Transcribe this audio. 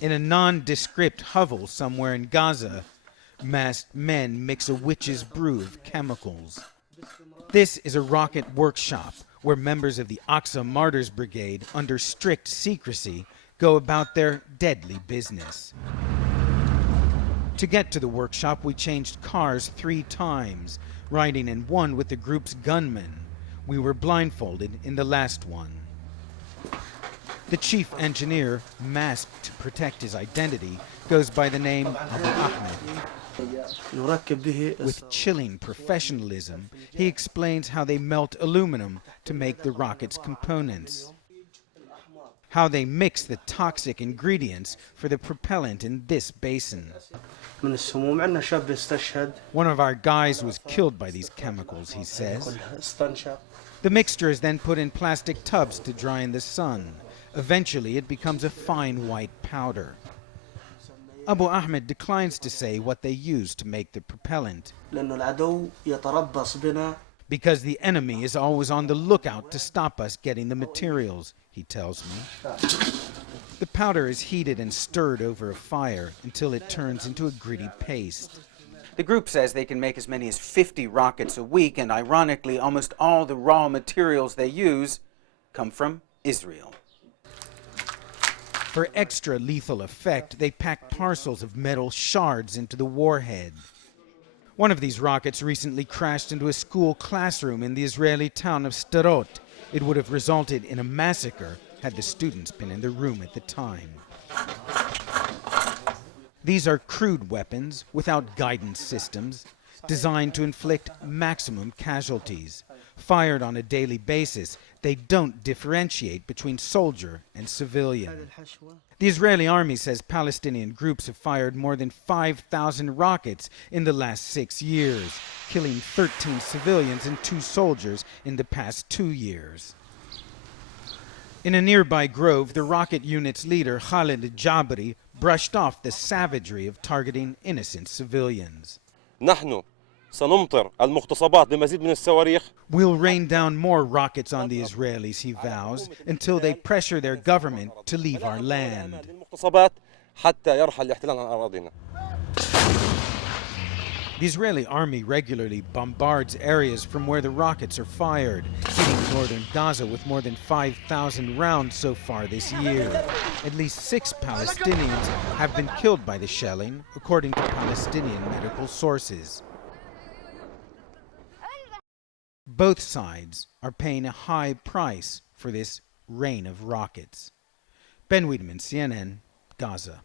In a nondescript hovel somewhere in Gaza, masked men mix a witch's brew of chemicals. This is a rocket workshop where members of the Aqsa Martyrs Brigade, under strict secrecy, go about their deadly business. To get to the workshop, we changed cars 3 times, riding in one with the group's gunmen. We were blindfolded in the last one. The chief engineer, masked to protect his identity, goes by the name Abu Ahmed. With chilling professionalism, he explains how they melt aluminum to make the rocket's components, how they mix the toxic ingredients for the propellant in this basin. One of our guys was killed by these chemicals, he says. The mixture is then put in plastic tubs to dry in the sun. Eventually, it becomes a fine white powder. Abu Ahmed declines to say what they use to make the propellant, because the enemy is always on the lookout to stop us getting the materials, he tells me. The powder is heated and stirred over a fire until it turns into a gritty paste. The group says they can make as many as 50 rockets a week, and ironically, almost all the raw materials they use come from Israel. For extra lethal effect, they pack parcels of metal shards into the warhead. One of these rockets recently crashed into a school classroom in the Israeli town of Sderot. It would have resulted in a massacre had the students been in the room at the time. These are crude weapons without guidance systems, designed to inflict maximum casualties. Fired on a daily basis, they don't differentiate between soldier and civilian. The Israeli army says Palestinian groups have fired more than 5,000 rockets in the last 6 years, killing 13 civilians and 2 soldiers in the past 2 years. In a nearby grove, the rocket unit's leader, Khalid Jabri, brushed off the savagery of targeting innocent civilians. We'll rain down more rockets on the Israelis, he vows, until they pressure their government to leave our land. The Israeli army regularly bombards areas from where the rockets are fired, hitting northern Gaza with more than 5,000 rounds so far this year. At least 6 Palestinians have been killed by the shelling, according to Palestinian medical sources. Both sides are paying a high price for this rain of rockets. Ben Wiedemann, CNN, Gaza.